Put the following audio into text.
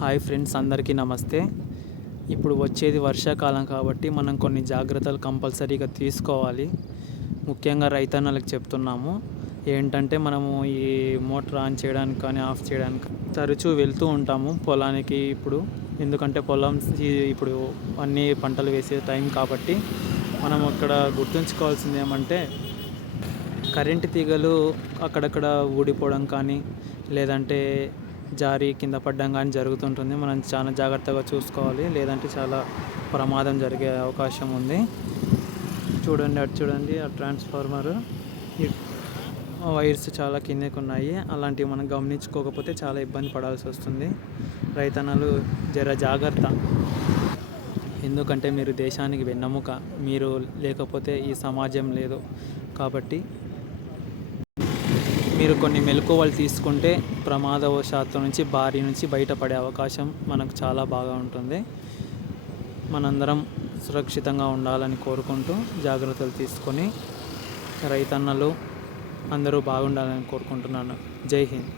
Hi friends అందరికీ నమస్తే. ఇప్పుడు వచ్చేది వర్షాకాలం కాబట్టి మనం కొన్ని జాగ్రత్తలు కంపల్సరీగా తీసుకోవాలి. ముఖ్యంగా రైతన్నలకు చెప్తున్నాము. ఏంటంటే మనము ఈ మోటార్ ఆన్ చేయడానికి కానీ ఆఫ్ చేయడానికి తరచూ వెళ్తూ ఉంటాము పొలానికి ఇప్పుడు. ఎందుకంటే పొలం ఇప్పుడు అన్ని పంటలు వేసే టైం కాబట్టి మనం అక్కడ గుర్తుంచుకోవాల్సింది ఏమంటే కరెంటు తీగలు అక్కడక్కడ ఊడిపోవడం కానీ లేదంటే జారి కింద పడడం కానీ జరుగుతుంటుంది. మనం చాలా జాగ్రత్తగా చూసుకోవాలి. లేదంటే చాలా ప్రమాదం జరిగే అవకాశం ఉంది. చూడండి అటు చూడండి ఆ ట్రాన్స్ఫార్మర్. వైర్స్ చాలా కిందకు ఉన్నాయి అలాంటివి మనం గమనించుకోకపోతే చాలా ఇబ్బంది పడాల్సి వస్తుంది. రైతన్నలు జర జాగ్రత్త. ఎందుకంటే మీరు దేశానికి వెన్నెముక. మీరు లేకపోతే ఈ సమాజం లేదు. కాబట్టి మీరు కొన్ని మెలకువలు తీసుకుంటే ప్రమాదవశాత్తు నుంచి భారీ నుంచి బయటపడే అవకాశం మనకు చాలా బాగా ఉంటుంది. మనందరం సురక్షితంగా ఉండాలని కోరుకుంటూ జాగ్రత్తలు తీసుకొని రైతన్నలు అందరూ బాగుండాలని కోరుకుంటున్నాను. జై హింద్.